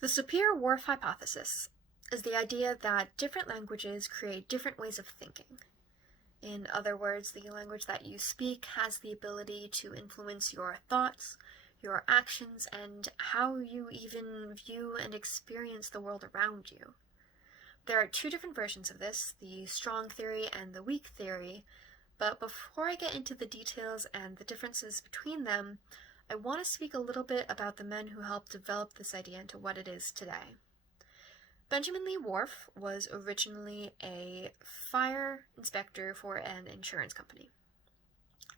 The Sapir-Whorf hypothesis is the idea that different languages create different ways of thinking. In other words, the language that you speak has the ability to influence your thoughts, your actions, and how you even view and experience the world around you. There are two different versions of this, the strong theory and the weak theory, but before I get into the details and the differences between them, I want to speak a little bit about the men who helped develop this idea into what it is today. Benjamin Lee Whorf was originally a fire inspector for an insurance company.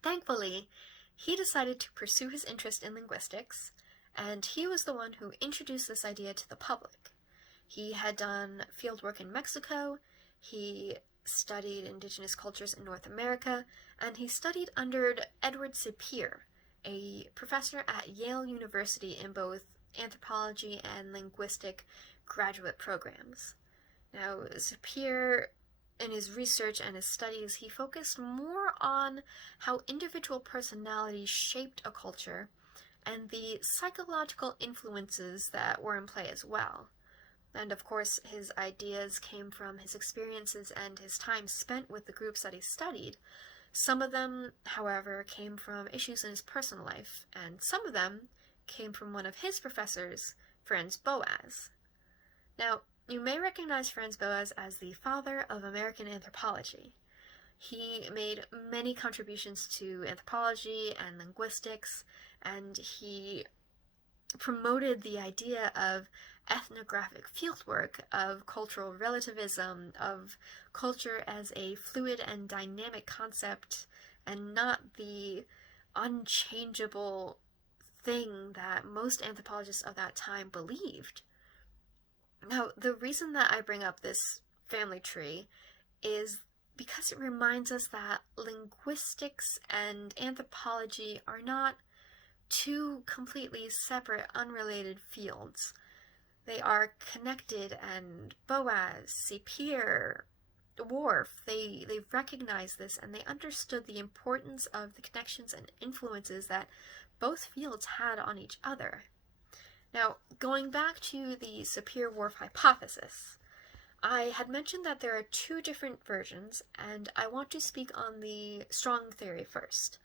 Thankfully, he decided to pursue his interest in linguistics, and he was the one who introduced this idea to the public. He had done fieldwork in Mexico, he studied indigenous cultures in North America, and he studied under Edward Sapir, a professor at Yale University in both anthropology and linguistic graduate programs. Now, Sapir, in his research and his studies, he focused more on how individual personalities shaped a culture and the psychological influences that were in play as well. And of course, his ideas came from his experiences and his time spent with the groups that he studied. Some of them, however, came from issues in his personal life, and some of them came from one of his professors, Franz Boas. Now, you may recognize Franz Boas as the father of American anthropology. He made many contributions to anthropology and linguistics, and he promoted the idea of ethnographic fieldwork, of cultural relativism, of culture as a fluid and dynamic concept, and not the unchangeable thing that most anthropologists of that time believed. Now, the reason that I bring up this family tree is because it reminds us that linguistics and anthropology are not two completely separate, unrelated fields. They are connected, and Boas, Sapir, Whorf, they recognized this and they understood the importance of the connections and influences that both fields had on each other. Now, going back to the Sapir-Whorf hypothesis, I had mentioned that there are two different versions, and I want to speak on the strong theory first.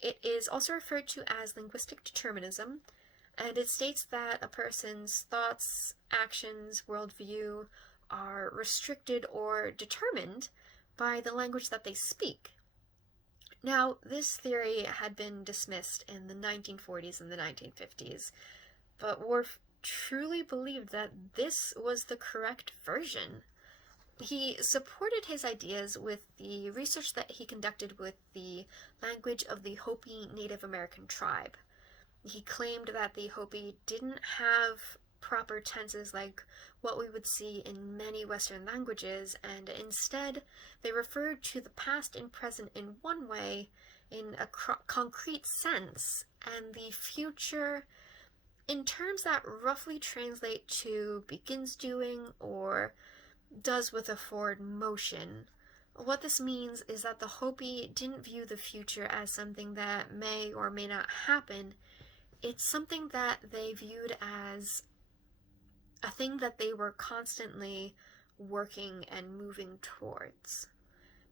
It is also referred to as linguistic determinism, and it states that a person's thoughts, actions, worldview are restricted or determined by the language that they speak. Now, this theory had been dismissed in the 1940s and the 1950s, but Whorf truly believed that this was the correct version. He supported his ideas with the research that he conducted with the language of the Hopi Native American tribe. He claimed that the Hopi didn't have proper tenses like what we would see in many Western languages, and instead they referred to the past and present in one way, in a concrete sense, and the future in terms that roughly translate to begins doing or does with a forward motion. What this means is that the Hopi didn't view the future as something that may or may not happen. It's something that they viewed as a thing that they were constantly working and moving towards.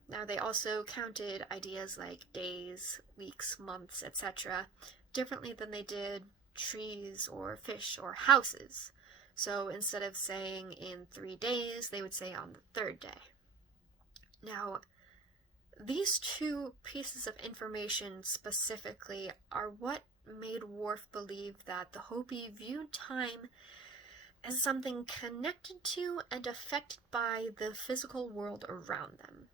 Now, they also counted ideas like days, weeks, months, etc. differently than they did trees or fish or houses. So instead of saying in 3 days, they would say on the 3rd day. Now, these two pieces of information specifically are what made Whorf believe that the Hopi viewed time as something connected to and affected by the physical world around them.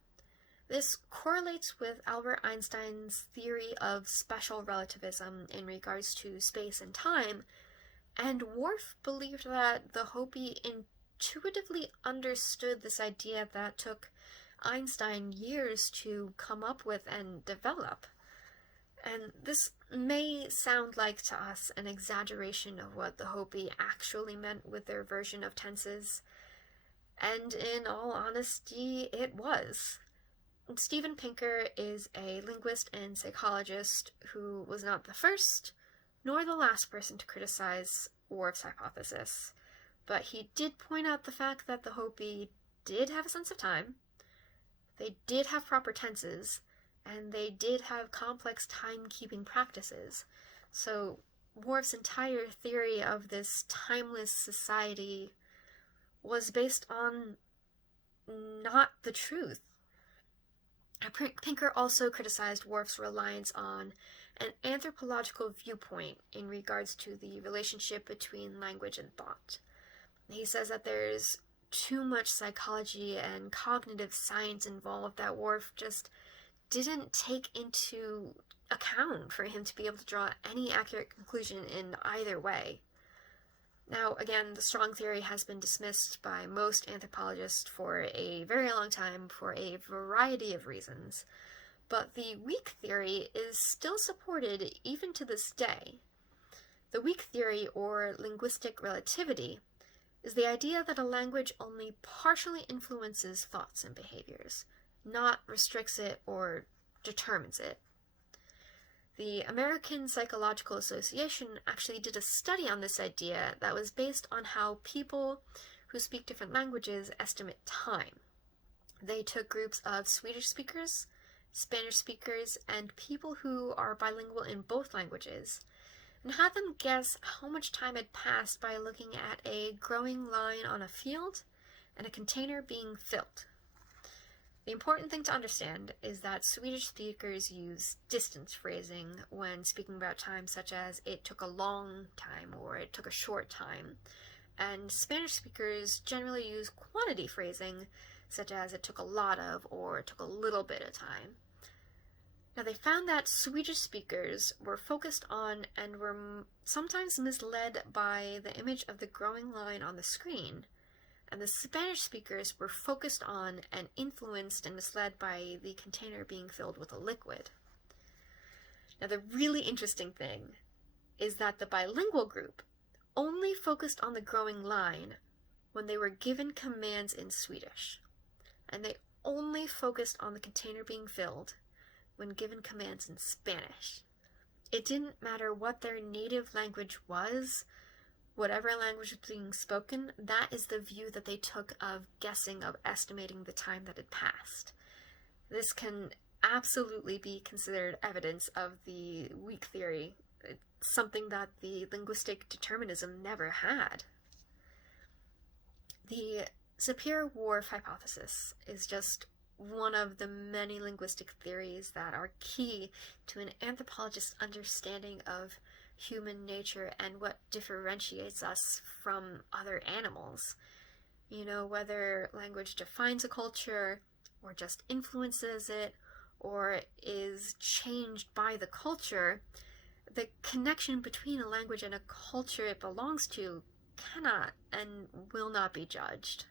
This correlates with Albert Einstein's theory of special relativism in regards to space and time, and Whorf believed that the Hopi intuitively understood this idea that took Einstein years to come up with and develop. And this may sound like to us an exaggeration of what the Hopi actually meant with their version of tenses, and in all honesty, it was. Steven Pinker is a linguist and psychologist who was not the first nor the last person to criticize Whorf's hypothesis. But he did point out the fact that the Hopi did have a sense of time, they did have proper tenses, and they did have complex timekeeping practices. So Whorf's entire theory of this timeless society was based on not the truth. Pinker also criticized Whorf's reliance on an anthropological viewpoint in regards to the relationship between language and thought. He says that there's too much psychology and cognitive science involved that Whorf just didn't take into account for him to be able to draw any accurate conclusion in either way. Now, again, the strong theory has been dismissed by most anthropologists for a very long time for a variety of reasons, but the weak theory is still supported even to this day. The weak theory, or linguistic relativity, is the idea that a language only partially influences thoughts and behaviors, not restricts it or determines it. The American Psychological Association actually did a study on this idea that was based on how people who speak different languages estimate time. They took groups of Swedish speakers, Spanish speakers, and people who are bilingual in both languages, and had them guess how much time had passed by looking at a growing line on a field and a container being filled. The important thing to understand is that Swedish speakers use distance phrasing when speaking about time, such as it took a long time or it took a short time, and Spanish speakers generally use quantity phrasing, such as it took a lot of or it took a little bit of time. Now, they found that Swedish speakers were focused on and were sometimes misled by the image of the growing line on the screen, and the Spanish speakers were focused on and influenced and misled by the container being filled with a liquid. Now, the really interesting thing is that the bilingual group only focused on the growing line when they were given commands in Swedish, and they only focused on the container being filled when given commands in Spanish. It didn't matter what their native language was, whatever language was being spoken, that is the view that they took of guessing, of estimating the time that had passed. This can absolutely be considered evidence of the weak theory. It's something that the linguistic determinism never had. The Sapir-Whorf hypothesis is just one of the many linguistic theories that are key to an anthropologist's understanding of human nature and what differentiates us from other animals. You know, whether language defines a culture, or just influences it, or is changed by the culture, the connection between a language and a culture it belongs to cannot and will not be judged.